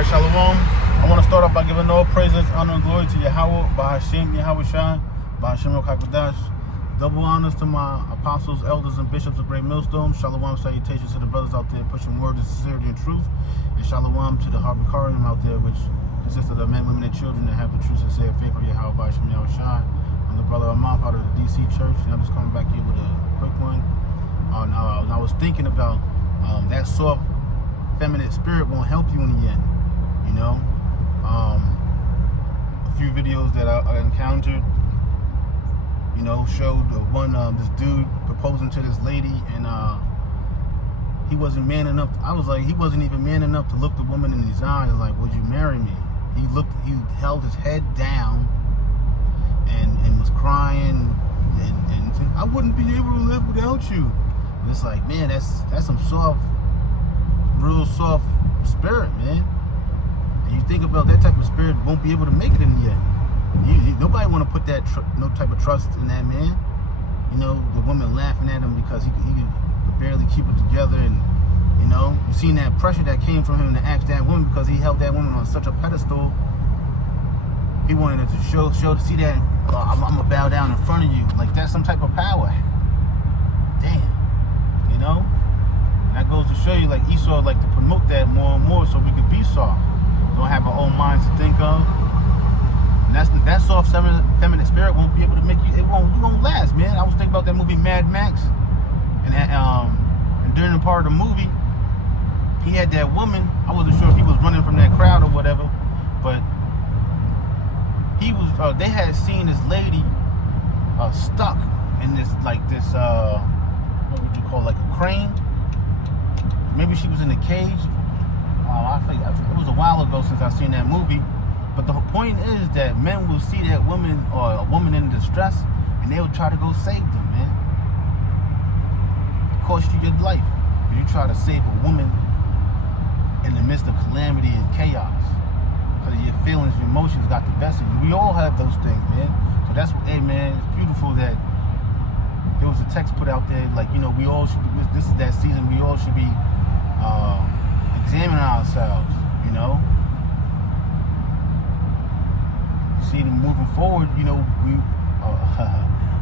Alright, Shalom. I want to start off by giving all praises, honor, and glory to Yahweh, Bahashim, Yahweh Shai, Bahashim Rokakadash. Double honors to my apostles, elders, and bishops of Great Millstone. Shalom, salutations to the brothers out there pushing word of sincerity and truth. And shalom to the Harbakarium out there, which consists of the men, women, and children that have the true, sincere faith of Yahweh, Bahashim, Yahweh Shai. I'm the brother Amaf out of the DC Church, and I'm just coming back here with a quick one. Now, I was thinking about that soft, feminine spirit won't help you in the end. You know, a few videos that I encountered, you know, showed one this dude proposing to this lady, and he wasn't man enough. I was like, he wasn't even man enough to look the woman in his eyes. Like, would you marry me? He held his head down and was crying and said, I wouldn't be able to live without you. And it's like, man, that's some soft, real soft spirit, man. And you think about that type of spirit won't be able to make it in the end. Nobody want to put that no type of trust in that man. You know, the woman laughing at him because he could barely keep it together, and you know, you seen that pressure that came from him to ask that woman because he held that woman on such a pedestal. He wanted to see that I'm gonna bow down in front of you, like that's some type of power. Damn, you know. And that goes to show you, like Esau like to promote that more and more so we could be soft. Don't have our own minds to think of. And that soft feminine spirit won't be able to make you. You won't last, man. I was thinking about that movie Mad Max, and during the part of the movie, he had that woman. I wasn't sure if he was running from that crowd or whatever, but he was. They had seen this lady stuck in this what would you call, like a crane? Maybe she was in a cage. I think it was a while ago since I seen that movie. But the point is that men will see that woman or a woman in distress, and they will try to go save them, man. It costs you your life if you try to save a woman in the midst of calamity and chaos, because your feelings, your emotions got the best of you. We all have those things, man. So that's what, hey, man, it's beautiful that there was a text put out there, like, you know, we all should be, this is that season, we all should be examining ourselves, you know. See, moving forward, you know,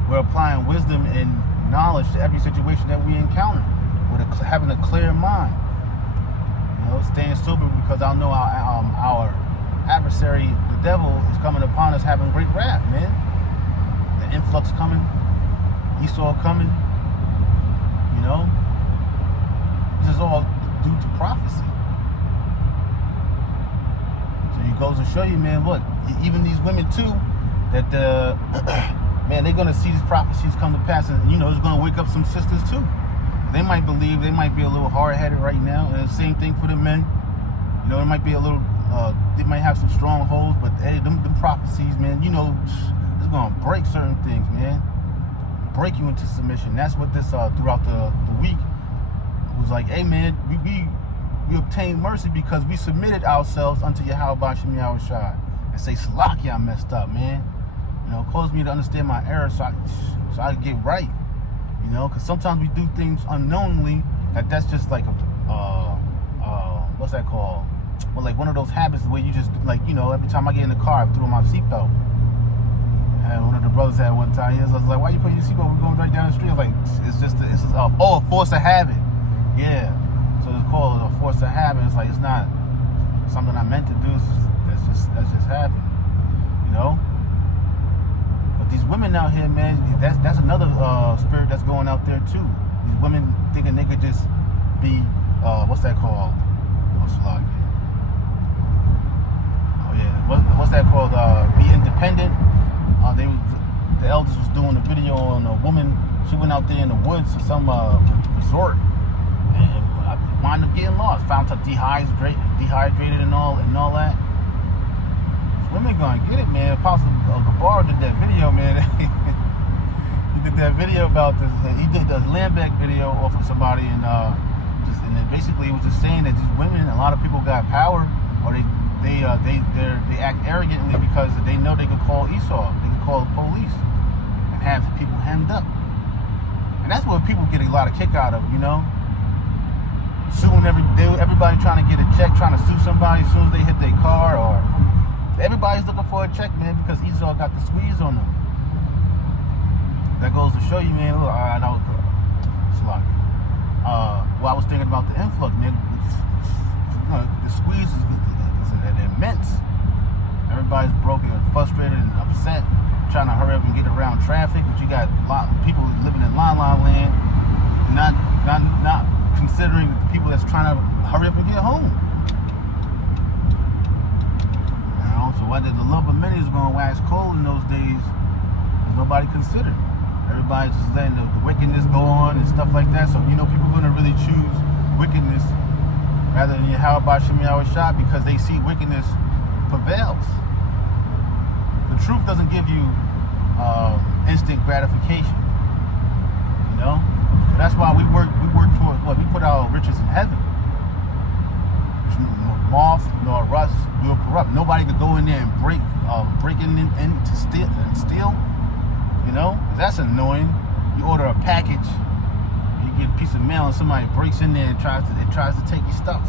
we're applying wisdom and knowledge to every situation that we encounter, with having a clear mind. You know, staying sober, because I know our adversary, the devil, is coming upon us having great wrath, man. The influx coming, Esau coming. You know, this is all due to prophecy. So it goes to show you, man, look, even these women too, that man, they're gonna see these prophecies come to pass, and you know, it's gonna wake up some sisters too. They might believe, they might be a little hard-headed right now, and the same thing for the men. You know, it might be a little, they might have some strongholds, but hey, them prophecies, man, you know, it's gonna break certain things, man. Break you into submission. That's what this throughout the week was like. Hey, man, we obtained mercy because we submitted ourselves unto Yahweh Bahashim Yahweh Shai, and say, Salaki, I messed up, man. You know, it caused me to understand my error, so I get right. You know, because sometimes we do things unknowingly that's just like what's that called? Well, like one of those habits where you just, like, you know, every time I get in the car, I throw on my seatbelt. And one of the brothers at one time, he was like, why you putting your seatbelt? We're going right down the street. I was like, it's a force of habit. Yeah. So it's called a force of habit. It's like, it's not something I meant to do. That's just happened. You know? But these women out here, man, that's another spirit that's going out there too. These women thinking they could just be, what's that called? Oh yeah, what's that called? Be independent. The elders was doing a video on a woman. She went out there in the woods to some resort, and wound up getting lost. Found her dehydrated and all that. Women gonna get it, man. Apostle Gabar did that video, man. He did that video about this. He did the Lambeck video off of somebody, and basically it was just saying that these women, a lot of people got power, or they act arrogantly because they know they can call Esau, they can call the police, and have people hemmed up. And that's what people get a lot of kick out of, you know. suing everybody trying to get a check, trying to sue somebody as soon as they hit their car, or everybody's looking for a check, man, because Esau got the squeeze on them. That goes to show you, man. Look, I know. Well, I was thinking about the influx, man. The squeeze is immense. Everybody's broken and frustrated and upset, trying to hurry up and get around traffic. But you got a lot of people living in la land, not considering the people that's trying to hurry up and get home. You know, so whether the love of many is going to wax cold in those days, there's nobody considered. Everybody's just letting the wickedness go on and stuff like that. So, you know, people are going to really choose wickedness rather than Yahweh Shem Yahweh Shah, because they see wickedness prevails. The truth doesn't give you instant gratification. You know? That's why we work towards what? We put our riches in heaven. Moth nor rust will corrupt. Nobody could go in there and break in to steal. You know? That's annoying. You order a package, you get a piece of mail, and somebody breaks in there and tries to take your stuff.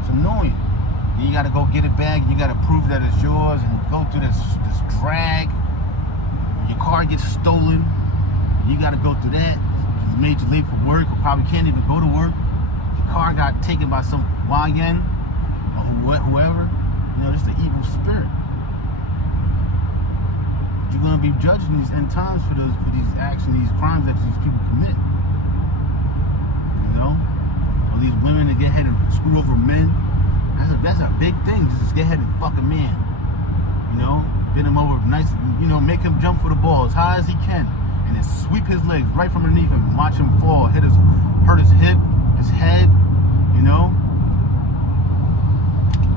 It's annoying. And you got to go get it back, and you got to prove that it's yours, and go through this drag. Your car gets stolen, and you got to go through that. You made you late for work, or probably can't even go to work. Your car got taken by some YN or whoever. You know, just the evil spirit. You're going to be judged in these end times for these acts and these crimes that these people commit. You know? Or these women that get ahead and screw over men. That's a big thing. Just get ahead and fuck a man. You know? Get him over nice, you know, make him jump for the ball as high as he can. And then sweep his legs right from underneath him. Watch him fall. Hurt his hip, his head. You know?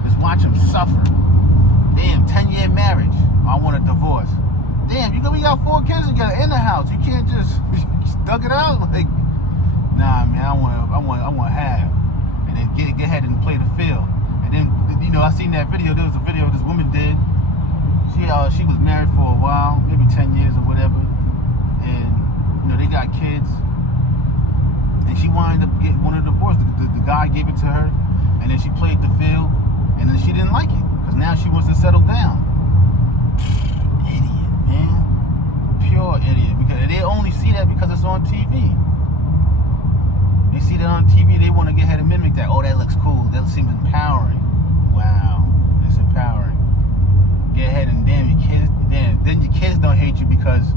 Just watch him suffer. Damn, 10-year marriage. I want a divorce. Damn, we got 4 kids together in the house. You can't just duck it out. Like, nah, man, I want half. And then get ahead and play the field. And then, you know, I seen that video. There was a video this woman did. She was married for a while, maybe 10 years or whatever. And, you know, they got kids. And she wanted to wanted a divorce. The guy gave it to her. And then she played the field. And then she didn't like it. Because now she wants to settle down. Idiot, man. Pure idiot. Because they only see that because it's on TV. They see that on TV, they want to get ahead and mimic that. Oh, that looks cool. That seems empowering. Wow. It's empowering. Get ahead and damn your kids. Damn, then your kids don't hate you because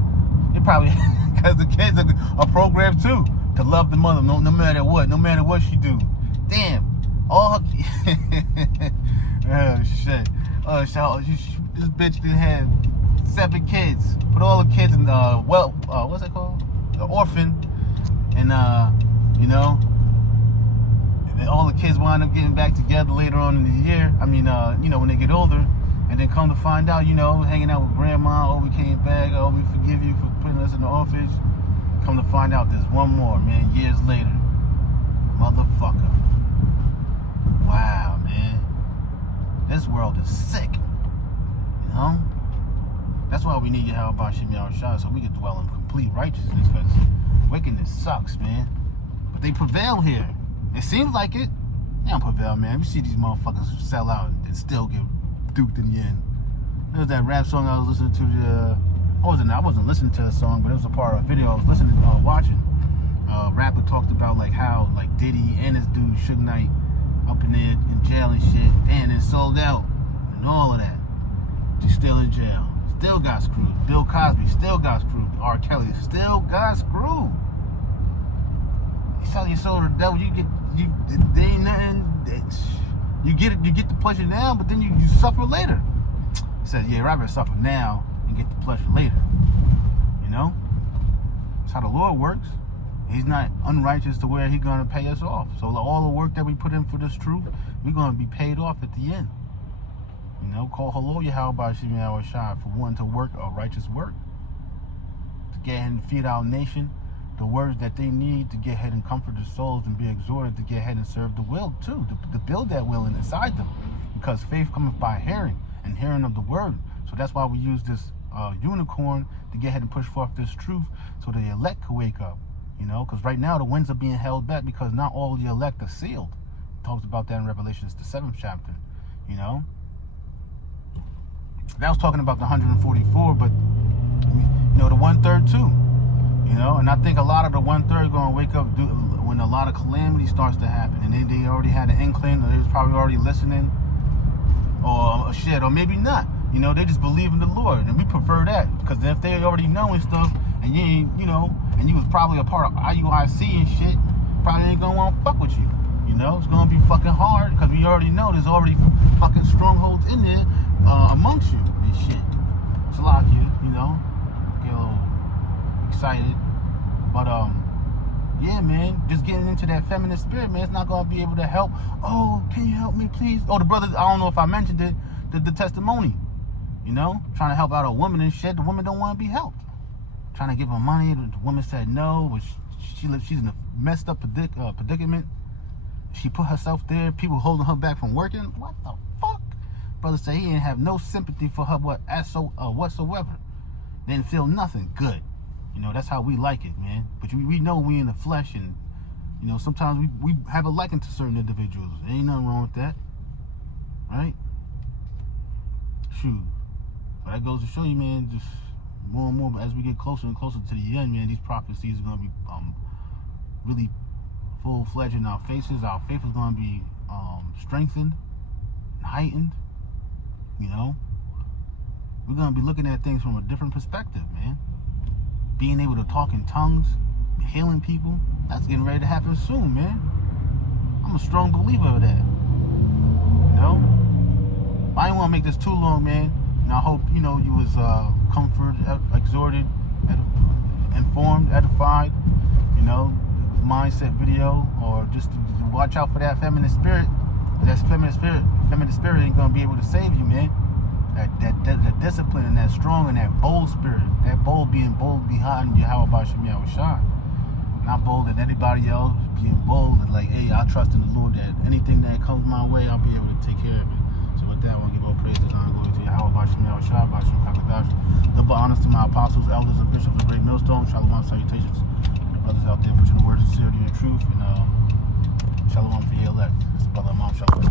the kids are programmed too to love the mother no matter what she do. Damn. Oh shit. This bitch done had 7 kids. Put all the kids in what's it called? The orphan. And you know, and then all the kids wind up getting back together later on in the year. I mean, you know, when they get older, and then come to find out, you know, hanging out with grandma. Oh, we came back. Oh, we forgive you for putting us in the office. Come to find out, there's one more, man. Years later, motherfucker. Wow, man. This world is sick. You know? That's why we need Yahweh Shem Yahweh Shah, so we can dwell in complete righteousness, because wickedness sucks, man. But they prevail here. It seems like it. They don't prevail, man. We see these motherfuckers sell out and still get duped in the end. There was that rap song I was listening to. I wasn't listening to the song, but it was a part of a video I was listening to, watching. Rapper talked about like how like Diddy and this dude Suge Knight up in there in jail and shit. Damn, it sold out and all of that. He's still in jail. Still got screwed. Bill Cosby still got screwed. R. Kelly still got screwed. You sell your soul to the devil, there ain't nothing. You get the pleasure now, but then you suffer later. He said, yeah, I'd rather suffer now and get the pleasure later. You know? That's how the Lord works. He's not unrighteous to where he's going to pay us off. So all the work that we put in for this truth, we're going to be paid off at the end. You know, call hello Yahweh Shem Yahweh Shah for wanting to work a righteous work. To get ahead and feed our nation the words that they need to get ahead and comfort their souls and be exhorted to get ahead and serve the will too, to build that will inside them. Because faith cometh by hearing, and hearing of the word. So that's why we use this unicorn to get ahead and push forth this truth so the elect can wake up. You know, because right now the winds are being held back because not all the elect are sealed. It talks about that in Revelations, the 7th chapter. You know, that was talking about the 144, but you know, the 1/3 too. You know, and I think a lot of the 1/3 going to wake up when a lot of calamity starts to happen, and they already had an inkling, or they was probably already listening, or shit, or maybe not. You know, they just believe in the Lord, and we prefer that, because if they already know and stuff, and you ain't, you know, and you was probably a part of IUIC and shit, probably ain't gonna want to fuck with you. You know, it's gonna be fucking hard, because we already know there's already fucking strongholds in there amongst you and shit. It's a lot of you know, get a little excited, but yeah, man, just getting into that feminine spirit, man, it's not gonna be able to help. Oh, can you help me, please? Oh, the brother, I don't know if I mentioned it, the testimony, you know, trying to help out a woman and shit. The woman don't want to be helped. Trying to give her money, the woman said no, but she's in a messed up predicament. She put herself there, people holding her back from working. What the fuck? Brother said he didn't have no sympathy for her whatsoever. Didn't feel nothing good. You know, that's how we like it, man. But we know we in the flesh, and, you know, sometimes we have a liking to certain individuals. There ain't nothing wrong with that. Right? Shoot. But that goes to show you, man, just more and more, but as we get closer and closer to the end, man, these prophecies are going to be really full-fledged in our faces. Our faith is going to be strengthened and heightened. You know? We're going to be looking at things from a different perspective, man. Being able to talk in tongues, healing people, that's getting ready to happen soon, man. I'm a strong believer of that. You know? I didn't want to make this too long, man. And I hope, you know, you was comforted, exhorted, informed, edified, you know, mindset video, or just to watch out for that feminine spirit. That feminine spirit ain't going to be able to save you, man. That discipline and that strong and that bold spirit, that bold being bold behind Yahweh Shem Yahushua. Not bold than anybody else, being bold and like, hey, I trust in the Lord that anything that comes my way, I'll be able to take care of it. So with that, I want to give all praise and honor to Yahweh Shem Yahushua, Shem Kakadash. Double honors to my apostles, elders, and bishops of Great Millstone. Shalom, salutations to the brothers out there pushing the word of sincerity and truth. And shalom for your elect. It's brother Imam Shalom.